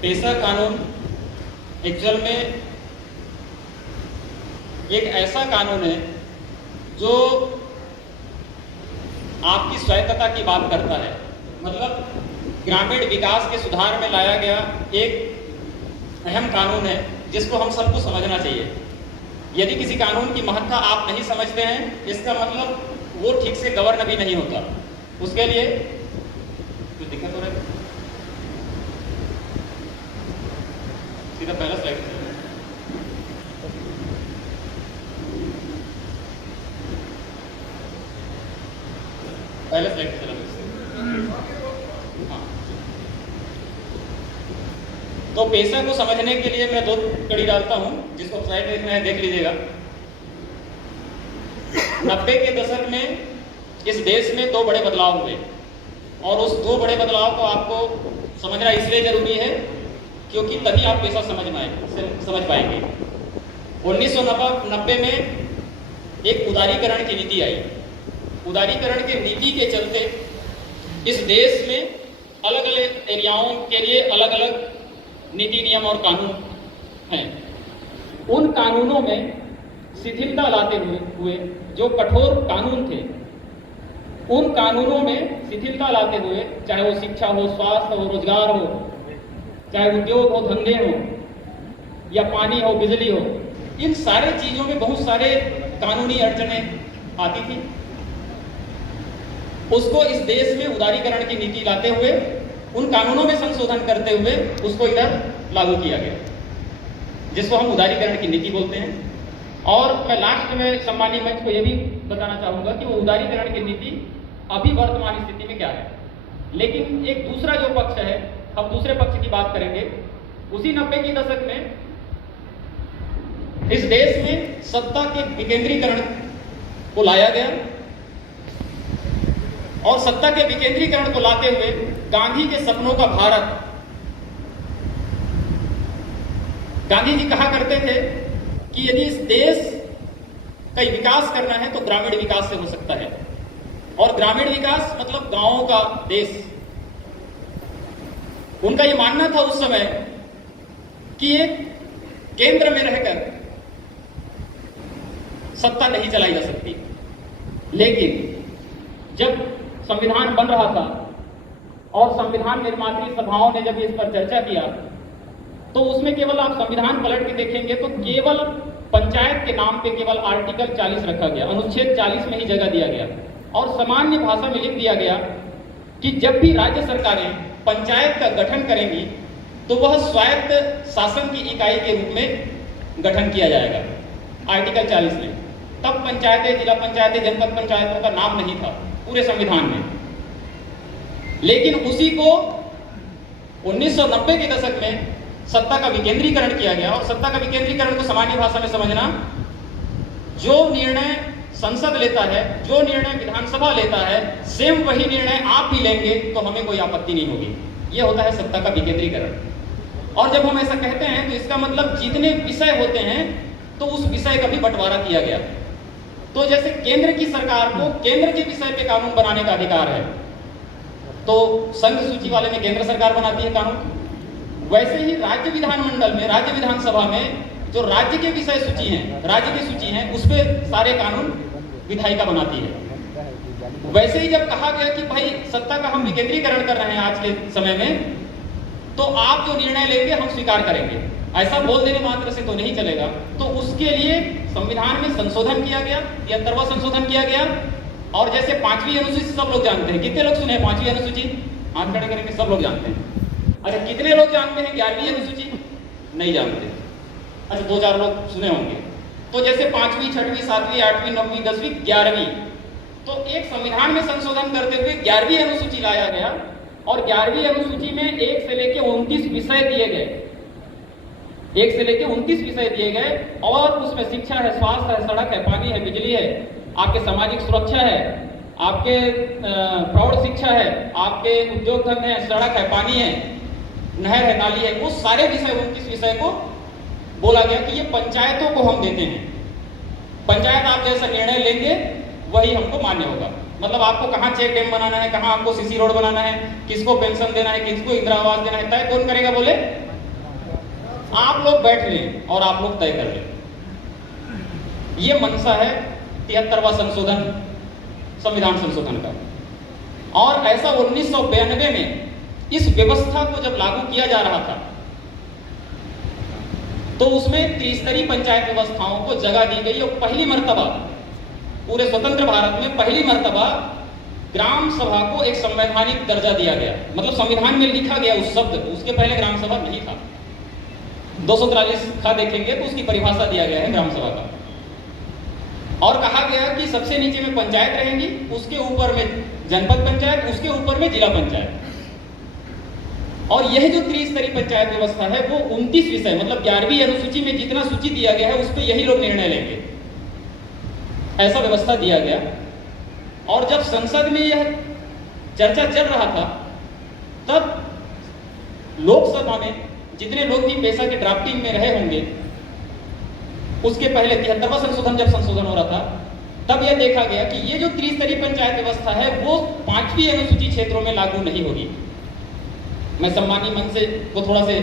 पेशा कानून एक्चुअल में एक ऐसा कानून है जो आपकी स्वायत्तता की बात करता है। मतलब ग्रामीण विकास के सुधार में लाया गया एक अहम कानून है जिसको हम सबको समझना चाहिए। यदि किसी कानून की महत्ता आप नहीं समझते हैं, इसका मतलब वो ठीक से गवर्न भी नहीं होता। उसके लिए कुछ दिक्कत हो रहा है? सीधा पहला स्लाइड चला। हाँ, तो पेशा को समझने के लिए मैं 2 कड़ी डालता हूं, जिसको स्लाइड में देख लीजिएगा। 90 के दशक में इस देश में 2 बड़े बदलाव हुए और उस 2 बड़े बदलाव को आपको समझना इसलिए जरूरी है क्योंकि तभी आप पेशा समझ पाएंगे। 1990 में एक उदारीकरण की नीति आई। उदारीकरण के नीति के चलते इस देश में अलग अलग एरियाओं के लिए अलग अलग नीति नियम और कानून हैं। उन कानूनों में शिथिलता लाते हुए जो कठोर कानून थे, उन कानूनों में शिथिलता लाते हुए, चाहे वो शिक्षा हो, स्वास्थ्य हो, रोजगार हो, चाहे उद्योग हो, धंधे हो, या पानी हो, बिजली हो, इन सारे चीजों में बहुत सारे कानूनी अड़चनें आती थी। उसको इस देश में उदारीकरण की नीति लाते हुए, उन कानूनों में संशोधन करते हुए उसको इधर लागू किया गया, जिसको हम उदारीकरण की नीति बोलते हैं। और मैं लास्ट में सम्मानीय मंच को यह भी बताना चाहूंगा कि वो उदारीकरण की नीति अभी वर्तमान स्थिति में क्या है। लेकिन एक दूसरा जो पक्ष है, हम दूसरे पक्ष की बात करेंगे। उसी 90 के दशक में इस देश में सत्ता के विकेंद्रीकरण को लाया गया और सत्ता के विकेंद्रीकरण को लाते हुए गांधी के सपनों का भारत। गांधी जी कहा करते थे कि यदि इस देश का विकास करना है तो ग्रामीण विकास से हो सकता है, और ग्रामीण विकास मतलब गांवों का देश। उनका यह मानना था उस समय कि एक केंद्र में रहकर सत्ता नहीं चलाई जा सकती। लेकिन जब संविधान बन रहा था और संविधान निर्मात्री सभाओं ने जब इस पर चर्चा किया, तो उसमें केवल आप संविधान पलट के देखेंगे तो केवल पंचायत के नाम पे केवल आर्टिकल 40 रखा गया, अनुच्छेद 40 में ही जगह दिया गया और सामान्य भाषा में लिख दिया गया कि जब भी राज्य सरकारें पंचायत का गठन करेंगी तो वह स्वायत्त शासन की इकाई के रूप में गठन किया जाएगा, आर्टिकल 40 में। तब पंचायतें, जिला पंचायतें, जनपद पंचायतों का नाम नहीं था पूरे संविधान में। लेकिन उसी को 1990 के दशक में सत्ता का विकेंद्रीकरण किया गया। और सत्ता का विकेंद्रीकरण को सामान्य भाषा में समझना, जो निर्णय संसद लेता है, जो निर्णय विधानसभा लेता है, सेम वही निर्णय आप भी लेंगे तो हमें कोई आपत्ति नहीं होगी। यह होता है सत्ता का विकेंद्रीकरण। और जब हम ऐसा कहते हैं तो इसका मतलब जितने विषय होते हैं तो उस विषय का भी बंटवारा किया गया। तो जैसे केंद्र की सरकार को केंद्र के विषय पे कानून बनाने का अधिकार है, तो संघ सूची वाले में केंद्र सरकार बनाती है कानून। वैसे ही राज्य विधानमंडल में, राज्य विधानसभा में जो राज्य के विषय सूची हैं, राज्य की सूची है, उस पर सारे कानून विधायिका बनाती है। वैसे ही जब कहा गया कि भाई सत्ता का हम विकेंद्रीकरण कर रहे हैं आज के समय में, तो आप जो निर्णय लेंगे हम स्वीकार करेंगे, ऐसा बोल देने मात्र से तो नहीं चलेगा। तो उसके लिए संविधान में संशोधन किया गया, 73वां संशोधन किया गया। और जैसे 5वीं अनुसूची सब लोग जानते हैं, कितने लोग सुने हैं 5वीं अनुसूची? हाथ खड़े करेंगे, सब लोग जानते हैं। अच्छा, कितने लोग जानते हैं 11वीं अनुसूची? नहीं जानते। अच्छा, 2-4 लोग सुने होंगे। तो जैसे 5वीं, 6वीं, 7वीं, 8वीं, 9वीं, 10वीं, 11वीं, तो एक संविधान में संशोधन करते हुए 11वीं अनुसूची लाया गया। और 11वीं अनुसूची में 1 से लेकर 29 विषय दिए गए, 1 से लेकर 29 विषय दिए गए। और उसमें शिक्षा है, स्वास्थ्य है, सड़क है, पानी है, बिजली है, आपके सामाजिक सुरक्षा है, आपके प्रौढ़ शिक्षा है, आपके उद्योग धंधे हैं, सड़क है, पानी है, नहर है, नाली है, वो सारे विषय, 29 विषय को बोला गया कि ये पंचायतों को हम देते हैं। पंचायत आप जैसा निर्णय लेंगे वही हमको मान्य होगा। मतलब आपको कहाँ चेक डैम बनाना है, कहाँ आपको सीसी रोड बनाना है, किसको पेंशन देना है, किसको इंदिरा आवास देना है, तय कौन करेगा? बोले आप लोग बैठ लें और आप लोग तय कर लें। ये मंशा है 73वां संशोधन, संविधान संशोधन का। और ऐसा 1992 में इस व्यवस्था को जब लागू किया जा रहा था तो उसमें त्रिस्तरीय पंचायत व्यवस्थाओं को जगह दी गई और पहली मर्तबा पूरे स्वतंत्र भारत में पहली मर्तबा ग्राम सभा को एक संवैधानिक दर्जा दिया गया। मतलब संविधान में लिखा गया उस शब्द, उसके पहले ग्राम सभा नहीं था। 243 का देखेंगे तो उसकी परिभाषा दिया गया है ग्राम सभा का। और कहा गया कि सबसे नीचे में पंचायत रहेंगी, उसके ऊपर में जनपद पंचायत, उसके ऊपर में जिला पंचायत। और यह जो त्रिस्तरीय पंचायत व्यवस्था है वो 29 विषय, मतलब 11वीं अनुसूची में जितना सूची दिया गया है उस पर यही लोग निर्णय लेंगे, ऐसा व्यवस्था दिया गया। और जब संसद में यह चर्चा चल रहा था तब लोकसभा में जितने लोग भी पेशा के ड्राफ्टिंग में रहे होंगे, उसके पहले 73वां संशोधन जब संशोधन हो रहा था तब यह देखा गया कि ये जो त्रिस्तरीय पंचायत व्यवस्था है वो 5वीं अनुसूची क्षेत्रों में लागू नहीं होगी। मैं सम्मानीय मंच से को थोड़ा से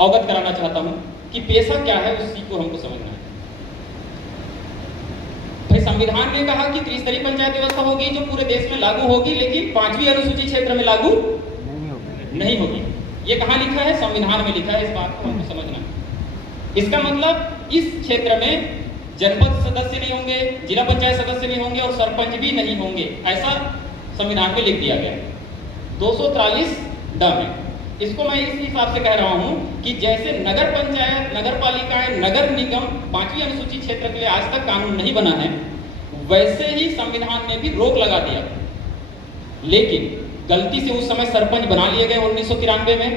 अवगत कराना चाहता हूं कि पेशा क्या है, उसी को हमको समझना है। भाई संविधान ने कहा कि त्रिस्तरीय पंचायत व्यवस्था होगी जो पूरे देश में लागू होगी, लेकिन 5वीं अनुसूची क्षेत्र में लागू नहीं होगी। ये कहां लिखा है? संविधान में लिखा है। इस बात को हमको समझना है। इसका मतलब इस क्षेत्र में जनपद सदस्य नहीं होंगे, जिला पंचायत सदस्य नहीं होंगे और सरपंच भी नहीं होंगे, ऐसा संविधान में लिख दिया गया 243 ड में। इसको मैं इस हिसाब से कह रहा हूं कि जैसे नगर पंचायत, नगर पालिकाएं, नगर निगम 5वीं अनुसूची क्षेत्र के लिए आज तक कानून नहीं बना है, वैसे ही संविधान ने भी रोक लगा दिया। लेकिन गलती से उस समय सरपंच बना लिए गए 1993 में,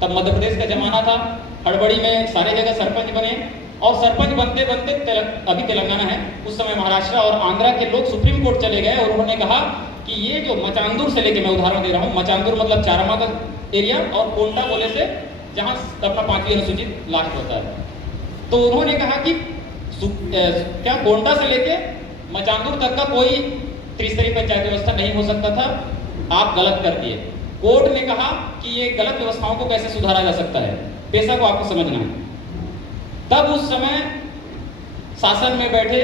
तब मध्य प्रदेश का जमाना था, हड़बड़ी में सारे जगह सरपंच बने और सरपंच बनते बनते अभी तेलंगाना है, उस समय महाराष्ट्र और आंध्रा के लोग सुप्रीम कोर्ट चले गए और उन्होंने कहा कि ये जो मचांदूर से लेके, मैं उदाहरण दे रहा हूँ, मचांदूर मतलब चारामा का एरिया और कोंटा बोले से जहां अपना 5वीं अनुसूची लास्ट होता है, तो उन्होंने कहा कि क्या कोंटा से लेके मचांदूर तक का कोई त्रिस्तरीय पंचायत व्यवस्था नहीं हो सकता था, आप गलत कर दिए। कोर्ट ने कहा कि ये गलत व्यवस्थाओं को कैसे सुधारा जा सकता है, पेशा को आपको समझना है। तब उस समय शासन में बैठे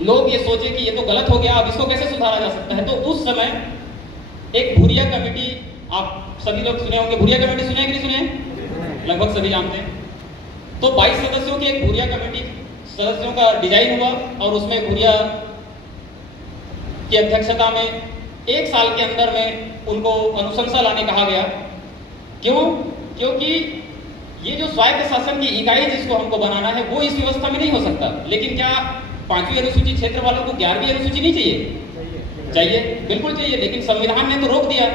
लोग ये सोचे कि ये तो गलत हो गया, अब इसको कैसे सुधारा जा सकता है। तो उस समय एक भूरिया कमेटी, आप सभी लोग सुने होंगे, भूरिया कमेटी सुने कि नहीं सुने? लगभग सभी जानते हैं। तो 22 सदस्यों की एक भूरिया कमेटी सदस्यों का डिजाइन हुआ और उसमें भूरिया की अध्यक्षता में 1 साल के अंदर में उनको अनुशंसा लाने कहा गया। क्यों? क्योंकि ये जो स्वायत्त शासन की इकाई जिसको हमको बनाना है वो इस व्यवस्था में नहीं हो सकता। लेकिन क्या 5वीं अनुसूची क्षेत्र वालों को 11वीं अनुसूची नहीं चाहिए? चाहिए, बिल्कुल चाहिए। लेकिन संविधान ने तो रोक दिया।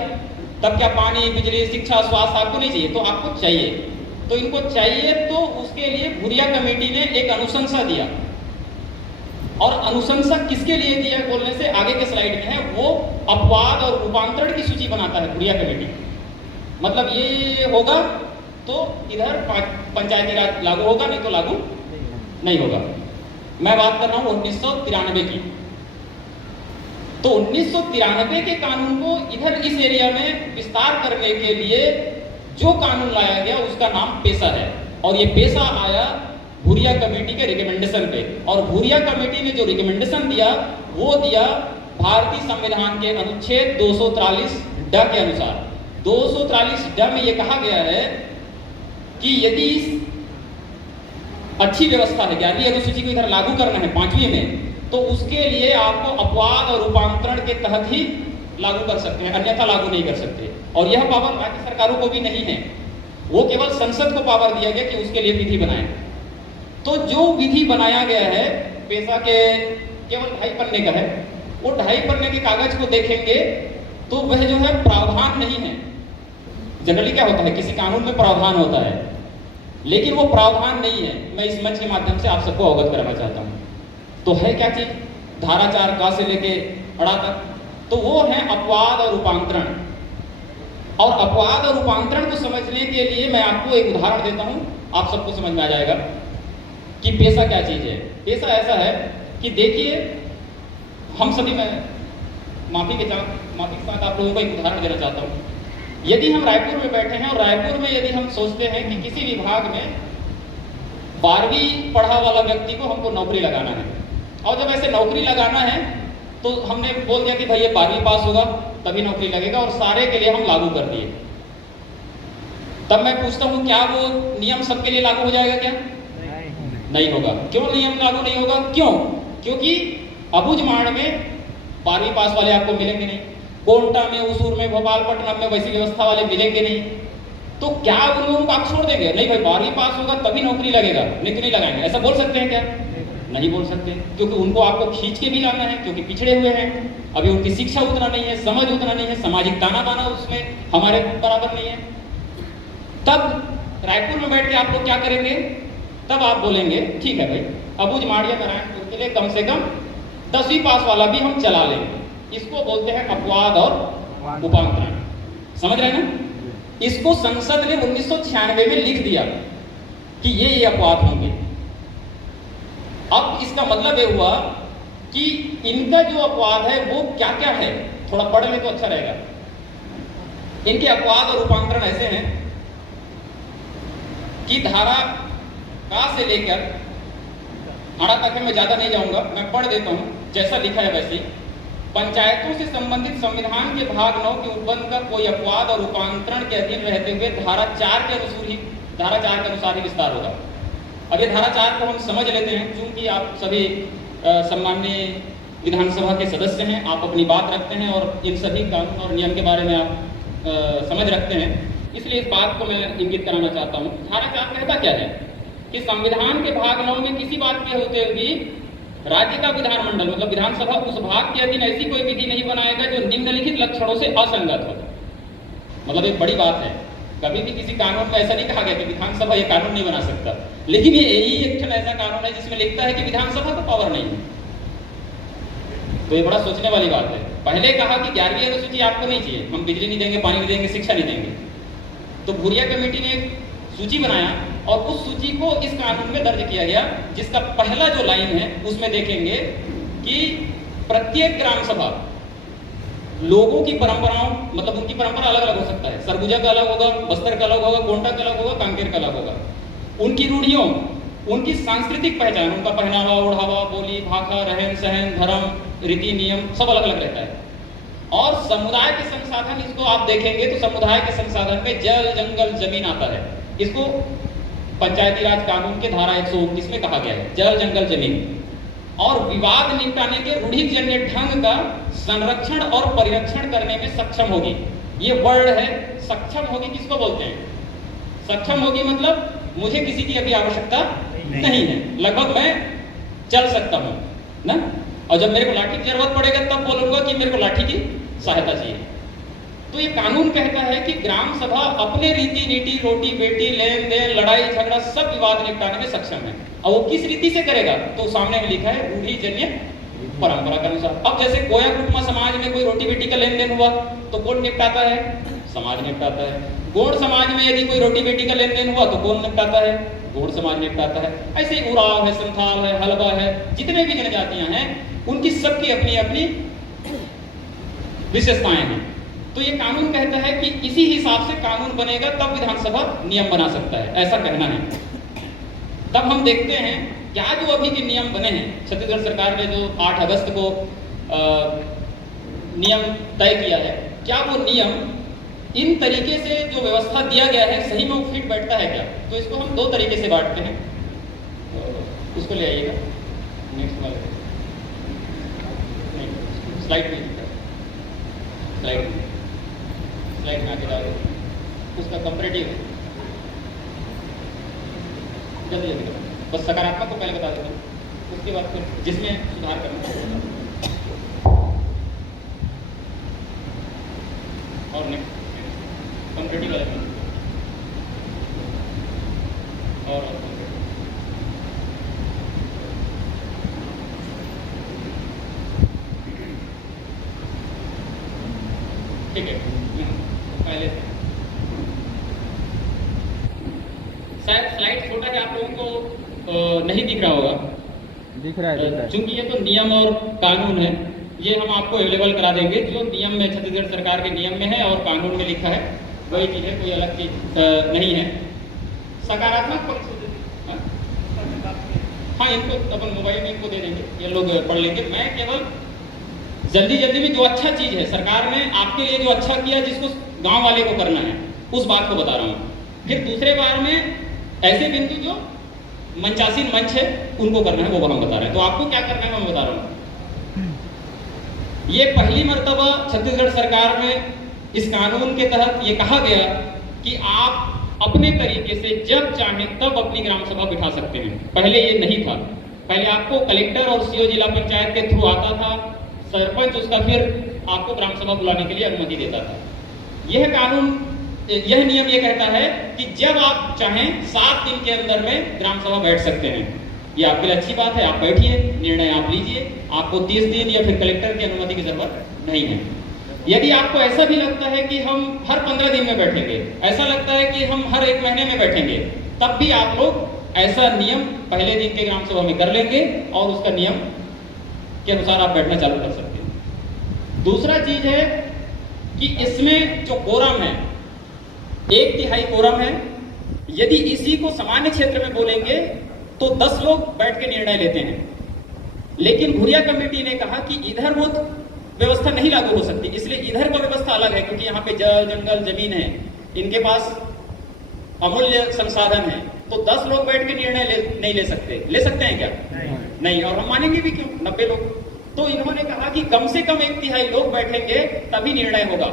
तब क्या पानी, बिजली, शिक्षा, स्वास्थ्य आपको नहीं चाहिए? तो आपको चाहिए। तो इनको चाहिए, तो उसके लिए भूरिया कमेटी ने एक अनुशंसा दिया। और अनुशंसा किसके लिए दिया बोलने से आगे के स्लाइड में है, वो अपवाद और रूपांतरण की सूची बनाता है भूरिया कमेटी। मतलब ये होगा तो इधर पंचायती राज लागू होगा, नहीं तो लागू नहीं होगा। मैं बात कर रहा हूं 1993 की। तो 1993 के कानून को इधर इस एरिया में विस्तार करने के लिए जो कानून लाया गया उसका नाम पेशा है। और ये पेशा आया भूरिया कमेटी के रिकमेंडेशन पे। और भूरिया कमेटी ने जो रिकमेंडेशन दिया वो दिया भारतीय संविधान के अनुच्छेद 243 ड के अनुसार। 243 ड में ये कहा गया है कि यदि अच्छी व्यवस्था है, 11वीं अनुसूची को इधर लागू करना है 5वीं में, तो उसके लिए आपको अपवाद और रूपांतरण के तहत ही लागू कर सकते हैं, अन्यथा लागू नहीं कर सकते। और यह पावर राज्य सरकारों को भी नहीं है, वो केवल संसद को पावर दिया गया कि उसके लिए विधि बनाए। तो जो विधि बनाया गया है पेशा के केवल 2.5 पन्ने का है, वो 2.5 पन्ने के कागज को देखेंगे तो वह जो है प्रावधान नहीं है। जनरली क्या होता है, किसी कानून में प्रावधान होता है, लेकिन वो प्रावधान नहीं है। मैं इस मंच के माध्यम से आप सबको अवगत कराना चाहता हूँ। तो है क्या चीज? धारा 4 का से लेके अड़ा तक, तो वो है अपवाद और रूपांतरण। और अपवाद और रूपांतरण को समझने के लिए मैं आपको एक उदाहरण देता हूं, आप सबको समझ में आ जाएगा कि पेशा क्या चीज है। पेशा ऐसा है कि देखिए, हम सभी, मैं माफी के साथ आप लोगों को एक उदाहरण देना चाहता हूं। यदि हम रायपुर में बैठे हैं और रायपुर में यदि हम सोचते हैं कि किसी विभाग में 12वीं पढ़ा वाला व्यक्ति को हमको नौकरी लगाना है, और जब ऐसे नौकरी लगाना है तो हमने बोल दिया कि भाई ये 12वीं पास होगा तभी नौकरी लगेगा, और सारे के लिए हम लागू कर दिए। तब मैं पूछता हूं क्या वो नियम सबके लिए लागू हो जाएगा क्या? नहीं होगा। क्यों नियम लागू नहीं होगा? क्यों? क्योंकि अबूझमाड़ में 12वीं पास वाले आपको मिलेंगे नहीं, कोंटा में, उसूर में, भोपालपट्टनम में वैसी व्यवस्था वाले मिलेंगे नहीं। तो क्या उन लोगों को आप छोड़ देंगे? नहीं भाई 12वीं पास होगा तभी नौकरी लगेगा, नहीं तो नहीं लगाएंगे, ऐसा बोल सकते हैं क्या? नहीं बोल सकते, क्योंकि उनको आपको खींच के भी लाना है, क्योंकि पिछड़े हुए हैं, अभी उनकी शिक्षा उतना नहीं है, समझ उतना नहीं है, सामाजिक ताना बाना उसमें हमारे बराबर नहीं है। तब रायपुर में बैठ के आप लोग क्या करेंगे? तब आप बोलेंगे ठीक है भाई अबूझमाड़ या नारायणपुर के लिए कम से कम 10वीं पास वाला भी हम चला लेंगे। इसको बोलते हैं अपवाद और उपांतरण। समझ रहे हैं ना? इसको संसद ने 1996 में लिख दिया कि ये अपवाद होंगे। अब इसका मतलब ये हुआ कि इनका जो अपवाद है वो क्या क्या है, थोड़ा पढ़ ले तो अच्छा रहेगा। इनके अपवाद और रूपांतरण ऐसे हैं कि धारा का से लेकर आड़ा तक है, मैं ज्यादा नहीं जाऊंगा, मैं पढ़ देता हूं जैसा लिखा है वैसे। पंचायतों से संबंधित संविधान के भाग 9 के उपबंध का कोई अपवाद और रूपांतरण के अधीन रहते हुए धारा 4 के अनुसार ही विस्तार होगा। अब ये धारा 4 को हम समझ लेते हैं, क्योंकि आप सभी सम्माननीय विधानसभा के सदस्य हैं, आप अपनी बात रखते हैं और इन सभी कानून और नियम के बारे में आप समझ रखते हैं, इसलिए इस बात को मैं इंगित कराना चाहता हूँ। धारा 4 कहता क्या है कि संविधान के भाग 9 में किसी बात के होते हुए भी राज्य का विधानमंडल मतलब विधानसभा उस भाग के अधीन ऐसी कोई विधि नहीं बनाएगा जो निम्नलिखित लक्षणों से असंगत हो। मतलब एक बड़ी बात है, कभी भी किसी कानून में ऐसा नहीं कहा गया कि विधानसभा ये कानून नहीं बना सकता, लेकिन ये यही एक ऐसा कानून है जिसमें लिखता है कि विधानसभा को पावर नहीं है। तो ये बड़ा सोचने वाली बात है। पहले कहा कि 11वीं अनुसूची आपको नहीं चाहिए, हम बिजली नहीं देंगे, पानी नहीं देंगे, शिक्षा नहीं देंगे। तो भूरिया कमेटी ने एक सूची बनाया और उस सूची को इस कानून में दर्ज किया गया, जिसका पहला जो लाइन है उसमें देखेंगे कि प्रत्येक ग्राम सभा लोगों की परंपराओं मतलब उनकी परंपरा अलग अलग हो सकता है, सरगुजा का अलग होगा, बस्तर का अलग होगा, गोंडा का अलग होगा, कांकेर का अलग होगा। उनकी रूढ़ियों, उनकी सांस्कृतिक पहचान, उनका पहनावा, ओढ़ावा, बोली, भाषा, रहन सहन, धर्म, रीति नियम सब अलग अलग रहता है। और समुदाय के संसाधन, इसको आप देखेंगे तो समुदाय के संसाधन में जल, जंगल, जमीन आता है। इसको पंचायती राज कानून के धारा 129 में कहा गया है, जल, जंगल, जमीन। और विवाद निपटाने के रूढ़िजन्य ढंग का संरक्षण और परिरक्षण करने में सक्षम होगी। ये वर्ड है सक्षम होगी, किसको बोलते हैं? सक्षम होगी मतलब मुझे किसी की अभी आवश्यकता नहीं है, लगभग मैं चल सकता हूं ना, और जब मेरे को लाठी की जरूरत पड़ेगा तब बोलूंगा कि मेरे को लाठी की सहायता चाहिए। तो ये कानून कहता है कि ग्राम सभा अपने रीति नीति, रोटी बेटी, लेन देन, लड़ाई झगड़ा सब विवाद निपटाने में सक्षम है। और वो किस रीति से करेगा तो सामने में लिखा है रूढ़िजन्य परंपरा के अनुसार। अब जैसे कोया कुटुंबा समाज में कोई रोटी बेटी का लेन देन हुआ तो कौन निपटाता है? समाज निपटाता है। गौड़ समाज में यदि कोई रोटी बेटी का लेन देन हुआ तो कौन निपटाता है? गौड़ समाज निपटाता है। ऐसे ही उराव है, संथाल है, हलबा है, जितने भी जनजातियां हैं उनकी सबकी अपनी अपनी विशेषताएं हैं। तो ये कानून कहता है कि इसी हिसाब से कानून बनेगा तब विधानसभा नियम बना सकता है, ऐसा कहना है। तब हम देखते हैं क्या जो अभी के नियम बने हैं, छत्तीसगढ़ सरकार ने जो 8 अगस्त को नियम तय किया है, क्या वो नियम इन तरीके से जो व्यवस्था दिया गया है सही में वो फिट बैठता है क्या? तो इसको हम 2 तरीके से बांटते हैं। तो उसको ले आइएगा नेक्स्ट वाले स्लाइड में, स्लाइड में आके डालो उसका कंपैरेटिव। जल्दी जल्दी करो, बस सकारात्मक को पहले बता देता हूँ, उसके बाद फिर जिसमें सुधार करना। और नेक्स्ट कंपैरेटिव वाले में और ठीक है। पहले शायद स्लाइड छोटा है, आप लोगों को नहीं दिख रहा होगा। दिख रहा है। चूंकि ये तो नियम और कानून है, ये हम आपको अवेलेबल करा देंगे जो नियम में छत्तीसगढ़ सरकार के नियम में है और कानून में लिखा है। वही चीज है, कोई अलग चीज नहीं है। सकारात्मक पक्ष, हाँ इनको अपन मोबाइल में इनको दे देंगे, ये लोग पढ़ लेंगे। मैं केवल जल्दी जल्दी में जो अच्छा चीज है सरकार ने आपके लिए जो अच्छा किया, जिसको गांव वाले को करना है, उस बात को बता रहा हूँ। फिर दूसरे बार में ऐसे बिंदु जो मंचासीन मंच है उनको करना है, वो हम बता रहे हैं। तो आपको क्या करना है मैं बता रहा हूँ। ये पहली मर्तबा छत्तीसगढ़ सरकार में इस कानून के तहत ये कहा गया कि आप अपने तरीके से जब चाहें तब अपनी ग्राम सभा बिठा सकते हैं। पहले ये नहीं था, पहले आपको कलेक्टर और सीओ जिला पंचायत के थ्रू आता था, सरपंच उसका फिर आपको ग्राम सभा बुलाने के लिए अनुमति देता था। यह कानून, यह नियम ये कहता है कि जब आप चाहें 7 दिन के अंदर में ग्राम सभा बैठ सकते हैं। ये आपके लिए अच्छी बात है, आप बैठिए, निर्णय आप लीजिए, आपको 30 दिन या फिर कलेक्टर की अनुमति की जरूरत नहीं है। यदि आपको ऐसा भी लगता है कि हम हर 15 दिन में बैठेंगे, ऐसा लगता है कि हम हर 1 महीने में बैठेंगे, तब भी आप लोग ऐसा नियम पहले दिन के ग्राम सभा में कर लेंगे और उसका नियम के अनुसार आप बैठना चालू कर सकते हैं। दूसरा चीज है कि इसमें जो कोरम है, 1/3 कोरम है। यदि इसी को सामान्य क्षेत्र में बोलेंगे तो 10 लोग बैठ के निर्णय लेते हैं, लेकिन भुरिया कमेटी ने कहा कि इधर वो व्यवस्था नहीं लागू हो सकती, इसलिए इधर का व्यवस्था अलग है, क्योंकि यहाँ पे जल जंगल जमीन है, इनके पास अमूल्य संसाधन है। तो 10 लोग बैठ के निर्णय नहीं ले सकते। ले सकते हैं क्या? नहीं। और हम मानेंगे भी क्यों? 90 लोग। तो इन्होंने कहा कि कम से कम 1/3 लोग बैठेंगे तभी निर्णय होगा।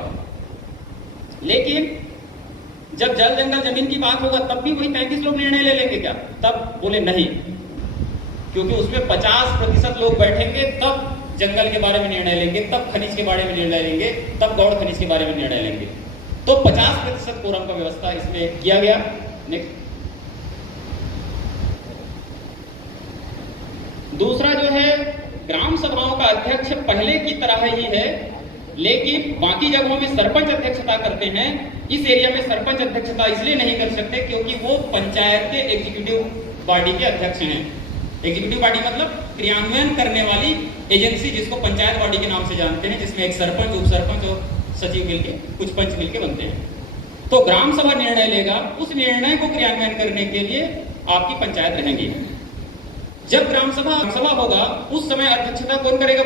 लेकिन जब जल जंगल जमीन की बात होगा तब भी वही 33 लोग निर्णय ले लेंगे क्या? तब बोले नहीं, क्योंकि उसमें 50% लोग बैठेंगे, तब जंगल के बारे में निर्णय लेंगे, तब खनिज के बारे में निर्णय लेंगे, तब गौड़ खनिज के बारे में निर्णय लेंगे। तो 50% कोरम का व्यवस्था इसमें किया गया। नेक्स्ट, दूसरा जो है, ग्राम सभाओं का अध्यक्ष पहले की तरह ही है, लेकिन बाकी जगहों में सरपंच अध्यक्षता करते हैं। इस एरिया में सरपंच अध्यक्षता इसलिए नहीं कर सकते क्योंकि वो पंचायत के एग्जीक्यूटिव बॉडी के अध्यक्ष हैं। एग्जीक्यूटिव बॉडी मतलब क्रियान्वयन करने वाली एजेंसी, जिसको पंचायत बॉडी के नाम से जानते हैं, जिसमें एक सरपंच, उप सरपंच और सचिव मिलके, कुछ पंच मिलके बनते हैं। तो ग्राम सभा निर्णय लेगा, उस निर्णय को क्रियान्वयन करने के लिए आपकी पंचायत रहेंगी। जब ग्राम सभा होगा उस समय अध्यक्षता कौन करेगा?